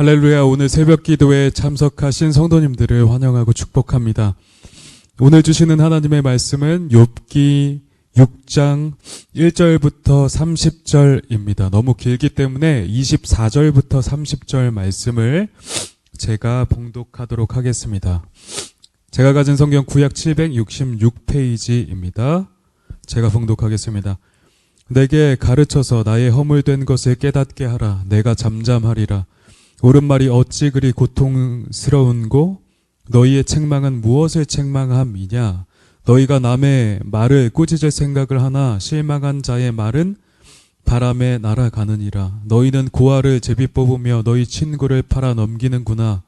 할렐루야. 오늘 새벽 기도에 참석하신 성도님들을 환영하고 축복합니다. 오늘 주시는 하나님의 말씀은 욥기 6장 1절부터 30절입니다. 너무 길기 때문에 24절부터 30절 말씀을 제가 봉독하도록 하겠습니다. 제가 가진 성경 구약 766페이지입니다. 제가 봉독하겠습니다. 내게 가르쳐서 나의 허물된 것을 깨닫게 하라. 내가 잠잠하리라. 옳은 말이 어찌 그리 고통스러운고 너희의 책망은 무엇을 책망함이냐. 너희가 남의 말을 꾸짖을 생각을 하나 실망한 자의 말은 바람에 날아가느니라. 너희는 고아를 제비 뽑으며 너희 친구를 팔아 넘기는구나.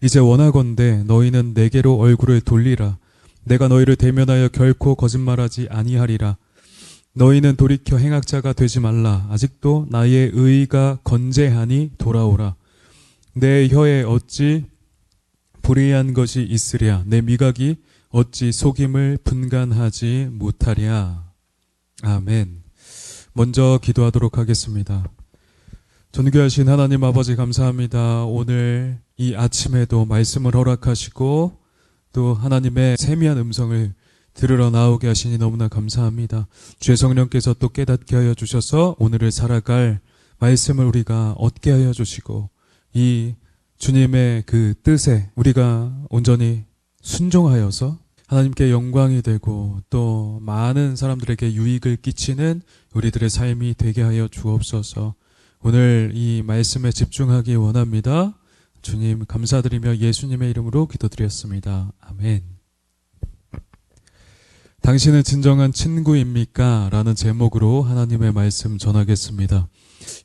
이제 원하건대 너희는 내게로 얼굴을 돌리라. 내가 너희를 대면하여 결코 거짓말하지 아니하리라. 너희는 돌이켜 행악자가 되지 말라. 아직도 나의 의의가 건재하니 돌아오라. 내 혀에 어찌 불의한 것이 있으랴. 내 미각이 어찌 속임을 분간하지 못하랴. 아멘. 먼저 기도하도록 하겠습니다. 존귀하신 하나님 아버지 감사합니다. 오늘 이 아침에도 말씀을 허락하시고 또 하나님의 세미한 음성을 들으러 나오게 하시니 너무나 감사합니다. 주의 성령께서 또 깨닫게 하여 주셔서 오늘을 살아갈 말씀을 우리가 얻게 하여 주시고 이 주님의 그 뜻에 우리가 온전히 순종하여서 하나님께 영광이 되고 또 많은 사람들에게 유익을 끼치는 우리들의 삶이 되게 하여 주옵소서. 오늘 이 말씀에 집중하기 원합니다. 주님 감사드리며 예수님의 이름으로 기도드렸습니다. 아멘. 당신은 진정한 친구입니까? 라는 제목으로 하나님의 말씀 전하겠습니다.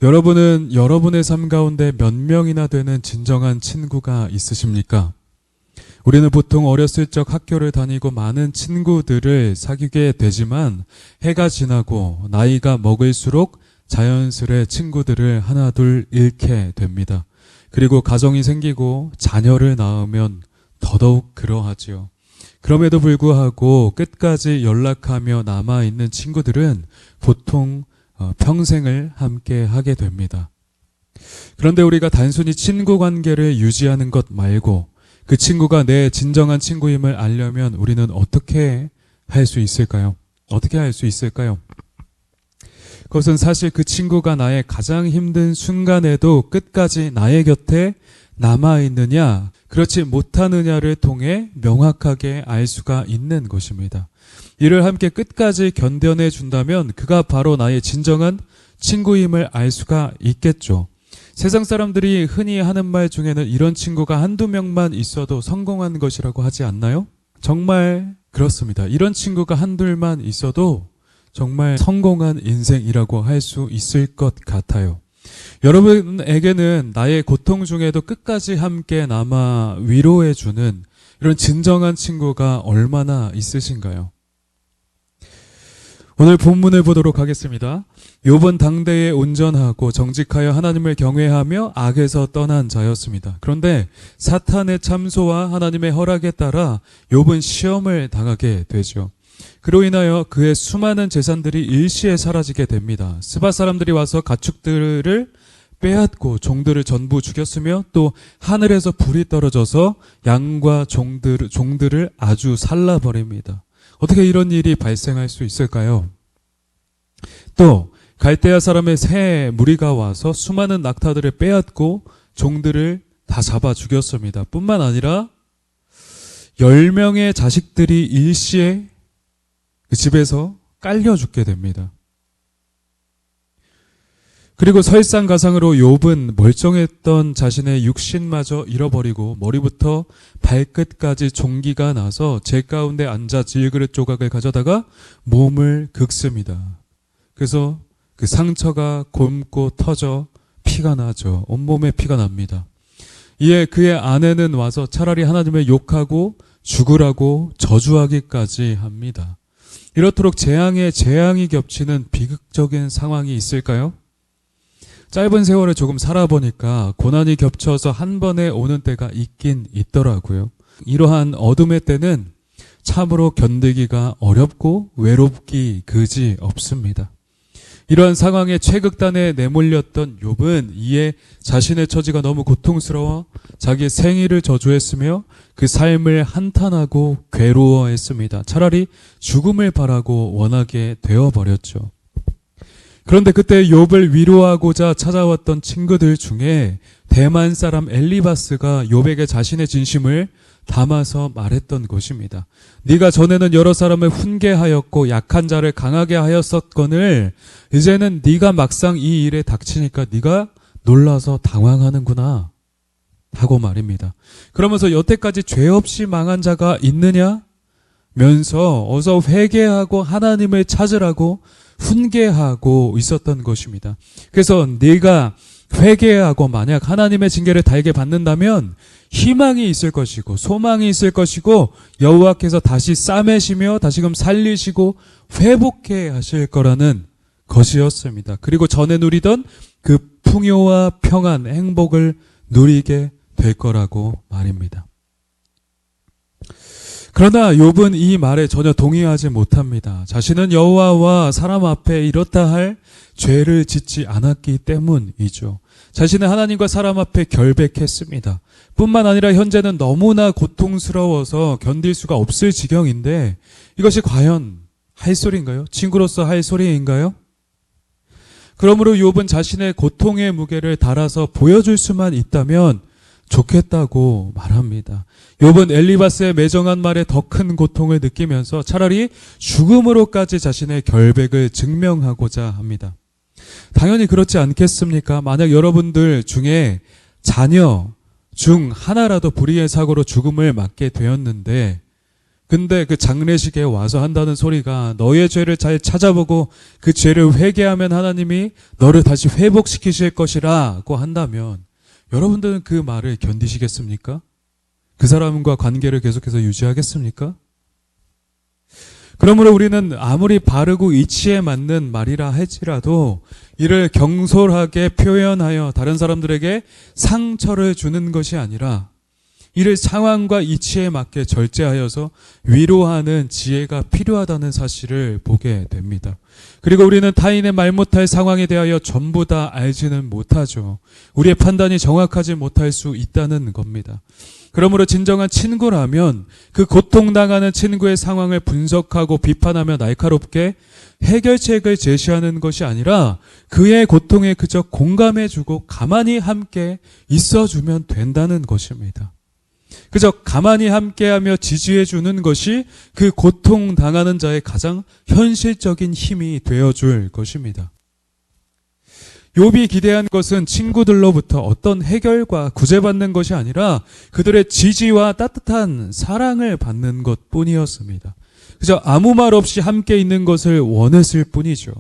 여러분은 여러분의 삶 가운데 몇 명이나 되는 진정한 친구가 있으십니까? 우리는 보통 어렸을 적 학교를 다니고 많은 친구들을 사귀게 되지만 해가 지나고 나이가 먹을수록 자연스레 친구들을 하나둘 잃게 됩니다. 그리고 가정이 생기고 자녀를 낳으면 더더욱 그러하지요. 그럼에도 불구하고 끝까지 연락하며 남아있는 친구들은 보통 평생을 함께 하게 됩니다. 그런데 우리가 단순히 친구 관계를 유지하는 것 말고 그 친구가 내 진정한 친구임을 알려면 우리는 어떻게 할 수 있을까요? 어떻게 할 수 있을까요? 그것은 사실 그 친구가 나의 가장 힘든 순간에도 끝까지 나의 곁에 남아있느냐, 그렇지 못하느냐를 통해 명확하게 알 수가 있는 것입니다. 이를 함께 끝까지 견뎌내 준다면 그가 바로 나의 진정한 친구임을 알 수가 있겠죠. 세상 사람들이 흔히 하는 말 중에는 이런 친구가 한두 명만 있어도 성공한 것이라고 하지 않나요? 정말 그렇습니다. 이런 친구가 한둘만 있어도 정말 성공한 인생이라고 할 수 있을 것 같아요. 여러분에게는 나의 고통 중에도 끝까지 함께 남아 위로해주는 이런 진정한 친구가 얼마나 있으신가요? 오늘 본문을 보도록 하겠습니다. 욥은 당대에 온전하고 정직하여 하나님을 경외하며 악에서 떠난 자였습니다. 그런데 사탄의 참소와 하나님의 허락에 따라 욥은 시험을 당하게 되죠. 그로 인하여 그의 수많은 재산들이 일시에 사라지게 됩니다. 스바 사람들이 와서 가축들을 빼앗고 종들을 전부 죽였으며 또 하늘에서 불이 떨어져서 양과 종들을 아주 살라버립니다. 어떻게 이런 일이 발생할 수 있을까요? 또 갈대아 사람의 새 무리가 와서 수많은 낙타들을 빼앗고 종들을 다 잡아 죽였습니다. 뿐만 아니라 10명의 자식들이 일시에 그 집에서 깔려 죽게 됩니다. 그리고 설상가상으로 욥은 멀쩡했던 자신의 육신마저 잃어버리고 머리부터 발끝까지 종기가 나서 재 가운데 앉아 질그릇 조각을 가져다가 몸을 긁습니다. 그래서 그 상처가 곪고 터져 피가 나죠. 온몸에 피가 납니다. 이에 그의 아내는 와서 차라리 하나님을 욕하고 죽으라고 저주하기까지 합니다. 이렇도록 재앙에 재앙이 겹치는 비극적인 상황이 있을까요? 짧은 세월을 조금 살아보니까 고난이 겹쳐서 한 번에 오는 때가 있긴 있더라고요. 이러한 어둠의 때는 참으로 견디기가 어렵고 외롭기 그지 없습니다. 이러한 상황에 최극단에 내몰렸던 욥은 이에 자신의 처지가 너무 고통스러워 자기의 생일을 저주했으며 그 삶을 한탄하고 괴로워했습니다. 차라리 죽음을 바라고 원하게 되어버렸죠. 그런데 그때 욥을 위로하고자 찾아왔던 친구들 중에 대만 사람 엘리바스가 욥에게 자신의 진심을 담아서 말했던 것입니다. 네가 전에는 여러 사람을 훈계하였고 약한 자를 강하게 하였었거늘 이제는 네가 막상 이 일에 닥치니까 네가 놀라서 당황하는구나 하고 말입니다. 그러면서 여태까지 죄 없이 망한 자가 있느냐? 면서 어서 회개하고 하나님을 찾으라고 훈계하고 있었던 것입니다. 그래서 네가 회개하고 만약 하나님의 징계를 달게 받는다면 희망이 있을 것이고 소망이 있을 것이고 여호와께서 다시 싸매시며 다시금 살리시고 회복해 하실 거라는 것이었습니다. 그리고 전에 누리던 그 풍요와 평안, 행복을 누리게 될 거라고 말입니다. 그러나 욥은 이 말에 전혀 동의하지 못합니다. 자신은 여호와와 사람 앞에 이렇다 할 죄를 짓지 않았기 때문이죠. 자신은 하나님과 사람 앞에 결백했습니다. 뿐만 아니라 현재는 너무나 고통스러워서 견딜 수가 없을 지경인데 이것이 과연 할 소리인가요? 친구로서 할 소리인가요? 그러므로 욥은 자신의 고통의 무게를 달아서 보여줄 수만 있다면 좋겠다고 말합니다. 욥은 엘리바스의 매정한 말에 더 큰 고통을 느끼면서 차라리 죽음으로까지 자신의 결백을 증명하고자 합니다. 당연히 그렇지 않겠습니까? 만약 여러분들 중에 자녀 중 하나라도 불의의 사고로 죽음을 맞게 되었는데 근데 그 장례식에 와서 한다는 소리가 너의 죄를 잘 찾아보고 그 죄를 회개하면 하나님이 너를 다시 회복시키실 것이라고 한다면 여러분들은 그 말을 견디시겠습니까? 그 사람과 관계를 계속해서 유지하겠습니까? 그러므로 우리는 아무리 바르고 이치에 맞는 말이라 할지라도 이를 경솔하게 표현하여 다른 사람들에게 상처를 주는 것이 아니라 이를 상황과 이치에 맞게 절제하여서 위로하는 지혜가 필요하다는 사실을 보게 됩니다. 그리고 우리는 타인의 말 못할 상황에 대하여 전부 다 알지는 못하죠. 우리의 판단이 정확하지 못할 수 있다는 겁니다. 그러므로 진정한 친구라면 그 고통당하는 친구의 상황을 분석하고 비판하며 날카롭게 해결책을 제시하는 것이 아니라 그의 고통에 그저 공감해주고 가만히 함께 있어주면 된다는 것입니다. 그저 가만히 함께하며 지지해주는 것이 그 고통당하는 자의 가장 현실적인 힘이 되어줄 것입니다. 욥이 기대한 것은 친구들로부터 어떤 해결과 구제받는 것이 아니라 그들의 지지와 따뜻한 사랑을 받는 것뿐이었습니다. 그저 아무 말 없이 함께 있는 것을 원했을 뿐이죠.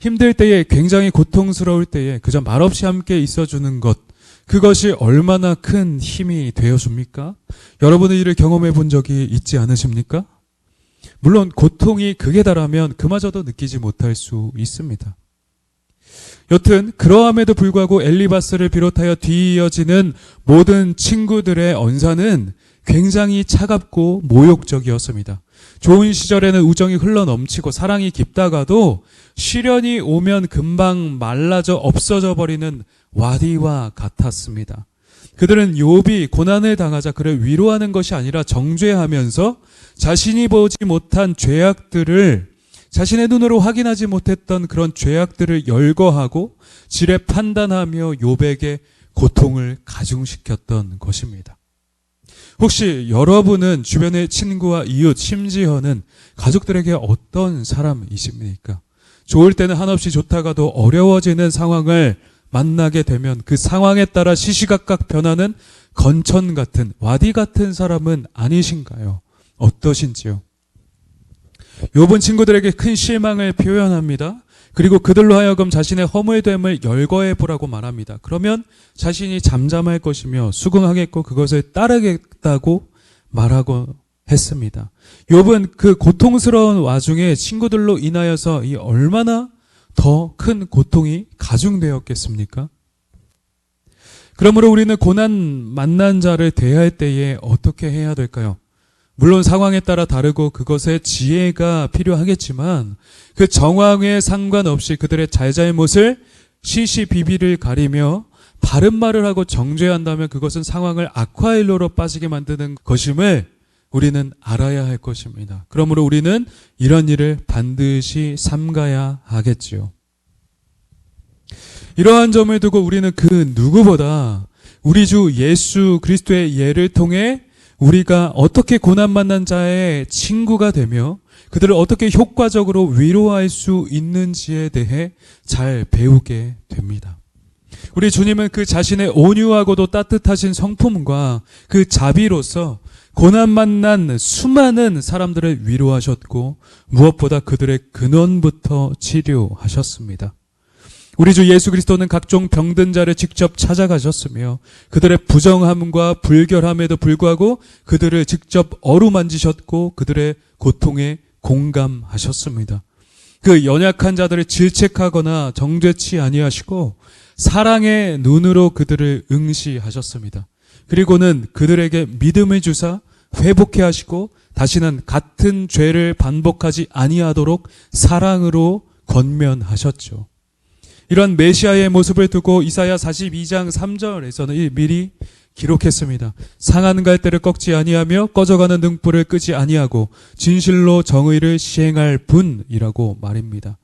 힘들 때에 굉장히 고통스러울 때에 그저 말 없이 함께 있어주는 것 그것이 얼마나 큰 힘이 되어줍니까? 여러분은 이를 경험해 본 적이 있지 않으십니까? 물론 고통이 극에 달하면 그마저도 느끼지 못할 수 있습니다. 여튼 그러함에도 불구하고 엘리바스를 비롯하여 뒤이어지는 모든 친구들의 언사는 굉장히 차갑고 모욕적이었습니다. 좋은 시절에는 우정이 흘러넘치고 사랑이 깊다가도 시련이 오면 금방 말라져 없어져 버리는 와디와 같았습니다. 그들은 욥이 고난을 당하자 그를 위로하는 것이 아니라 정죄하면서 자신이 보지 못한 죄악들을 자신의 눈으로 확인하지 못했던 그런 죄악들을 열거하고 지레 판단하며 욥에게 고통을 가중시켰던 것입니다. 혹시 여러분은 주변의 친구와 이웃, 심지어는 가족들에게 어떤 사람이십니까? 좋을 때는 한없이 좋다가도 어려워지는 상황을 만나게 되면 그 상황에 따라 시시각각 변하는 건천 같은, 와디 같은 사람은 아니신가요? 어떠신지요? 욥은 친구들에게 큰 실망을 표현합니다. 그리고 그들로 하여금 자신의 허물됨을 열거해 보라고 말합니다. 그러면 자신이 잠잠할 것이며 수긍하겠고 그것을 따르겠다고 말하고 했습니다. 욥은 그 고통스러운 와중에 친구들로 인하여서 이 얼마나 더 큰 고통이 가중되었겠습니까? 그러므로 우리는 고난 만난 자를 대할 때에 어떻게 해야 될까요? 물론 상황에 따라 다르고 그것에 지혜가 필요하겠지만 그 정황에 상관없이 그들의 잘잘못을 시시비비를 가리며 바른 말을 하고 정죄한다면 그것은 상황을 악화일로로 빠지게 만드는 것임을 우리는 알아야 할 것입니다. 그러므로 우리는 이런 일을 반드시 삼가야 하겠지요. 이러한 점을 두고 우리는 그 누구보다 우리 주 예수 그리스도의 예를 통해 우리가 어떻게 고난 만난 자의 친구가 되며 그들을 어떻게 효과적으로 위로할 수 있는지에 대해 잘 배우게 됩니다. 우리 주님은 그 자신의 온유하고도 따뜻하신 성품과 그 자비로서 고난 만난 수많은 사람들을 위로하셨고 무엇보다 그들의 근원부터 치료하셨습니다. 우리 주 예수 그리스도는 각종 병든 자를 직접 찾아가셨으며 그들의 부정함과 불결함에도 불구하고 그들을 직접 어루만지셨고 그들의 고통에 공감하셨습니다. 그 연약한 자들을 질책하거나 정죄치 아니하시고 사랑의 눈으로 그들을 응시하셨습니다. 그리고는 그들에게 믿음을 주사 회복해 하시고 다시는 같은 죄를 반복하지 아니하도록 사랑으로 권면하셨죠. 이런 메시아의 모습을 두고 이사야 42장 3절에서는 미리 기록했습니다. 상한 갈대를 꺾지 아니하며 꺼져가는 등불을 끄지 아니하고 진실로 정의를 시행할 분이라고 말입니다.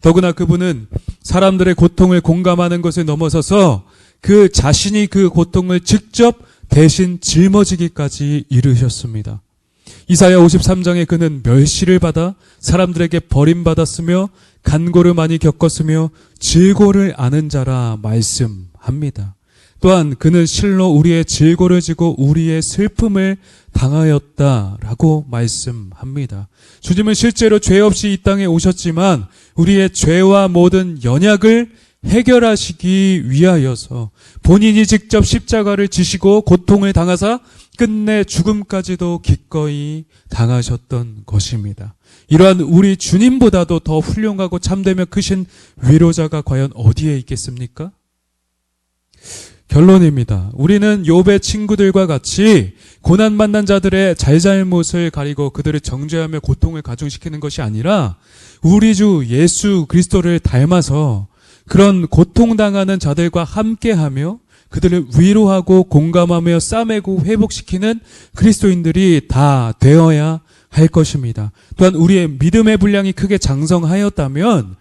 더구나 그분은 사람들의 고통을 공감하는 것을 넘어서서 그 자신이 그 고통을 직접 대신 짊어지기까지 이르셨습니다. 이사야 53장에 그는 멸시를 받아 사람들에게 버림받았으며 간고를 많이 겪었으며 질고를 아는 자라 말씀합니다. 또한 그는 실로 우리의 질고를 지고 우리의 슬픔을 당하였다라고 말씀합니다. 주님은 실제로 죄 없이 이 땅에 오셨지만 우리의 죄와 모든 연약을 해결하시기 위하여서 본인이 직접 십자가를 지시고 고통을 당하사 끝내 죽음까지도 기꺼이 당하셨던 것입니다. 이러한 우리 주님보다도 더 훌륭하고 참되며 크신 위로자가 과연 어디에 있겠습니까? 결론입니다. 우리는 욥의 친구들과 같이 고난 만난 자들의 잘잘못을 가리고 그들을 정죄하며 고통을 가중시키는 것이 아니라 우리 주 예수 그리스도를 닮아서 그런 고통당하는 자들과 함께하며 그들을 위로하고 공감하며 싸매고 회복시키는 그리스도인들이 다 되어야 할 것입니다. 또한 우리의 믿음의 분량이 크게 장성하였다면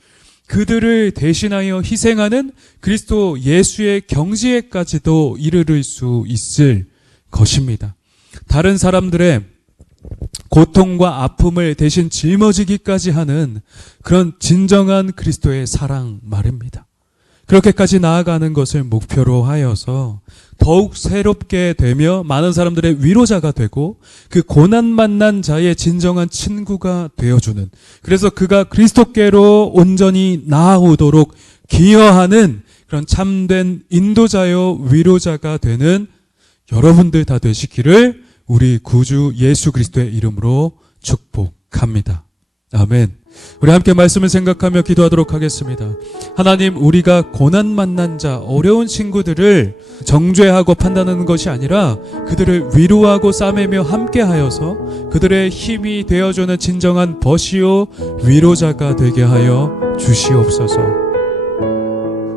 그들을 대신하여 희생하는 그리스도 예수의 경지에까지도 이르를 수 있을 것입니다. 다른 사람들의 고통과 아픔을 대신 짊어지기까지 하는 그런 진정한 그리스도의 사랑 말입니다. 그렇게까지 나아가는 것을 목표로 하여서 더욱 새롭게 되며 많은 사람들의 위로자가 되고 그 고난 만난 자의 진정한 친구가 되어주는, 그래서 그가 그리스도께로 온전히 나아오도록 기여하는 그런 참된 인도자요 위로자가 되는 여러분들 다 되시기를 우리 구주 예수 그리스도의 이름으로 축복합니다. 아멘. 우리 함께 말씀을 생각하며 기도하도록 하겠습니다. 하나님, 우리가 고난 만난 자, 어려운 친구들을 정죄하고 판단하는 것이 아니라 그들을 위로하고 싸매며 함께하여서 그들의 힘이 되어주는 진정한 벗이요 위로자가 되게 하여 주시옵소서.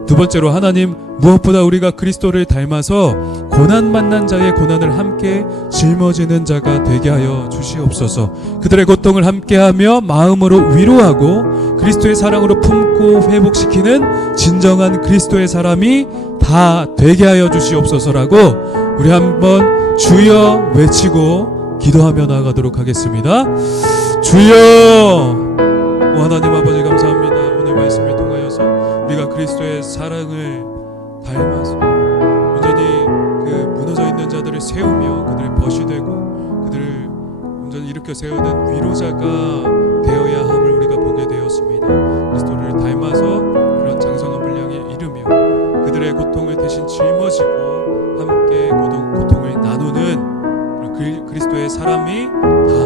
두 번째로, 하나님, 무엇보다 우리가 그리스도를 닮아서 고난 만난 자의 고난을 함께 짊어지는 자가 되게 하여 주시옵소서. 그들의 고통을 함께하며 마음으로 위로하고 그리스도의 사랑으로 품고 회복시키는 진정한 그리스도의 사람이 다 되게 하여 주시옵소서라고 우리 한번 주여 외치고 기도하며 나아가도록 하겠습니다. 주여! 오 하나님 아버지, 감사합니다. 오늘 말씀을 통하여서 우리가 그리스도의 사랑을 닮아서 온전히 그 무너져 있는 자들을 세우며 그들의 벗이 되고 그들을 온전히 일으켜 세우는 위로자가 되어야 함을 우리가 보게 되었습니다. 그리스도를 닮아서 그런 장성한 분량에 이르며 그들의 고통을 대신 짊어지고 함께 고통을 나누는 그리스도의 사람이 다